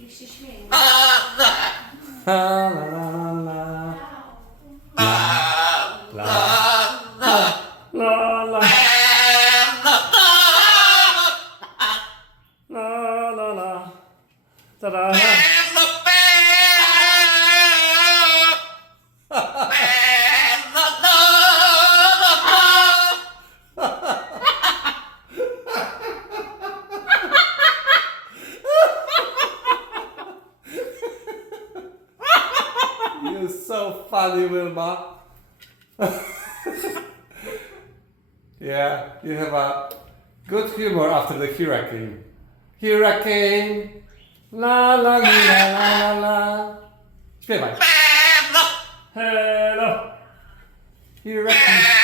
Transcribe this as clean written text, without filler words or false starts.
Niech się śmieje. La la la la la. La la la la. La la la. Ta-da. You're so funny, Wilma. Yeah, you have a good humor after the hurricane. Hurricane. La la la la la la. Śpiewaj. Hello. Hurricane.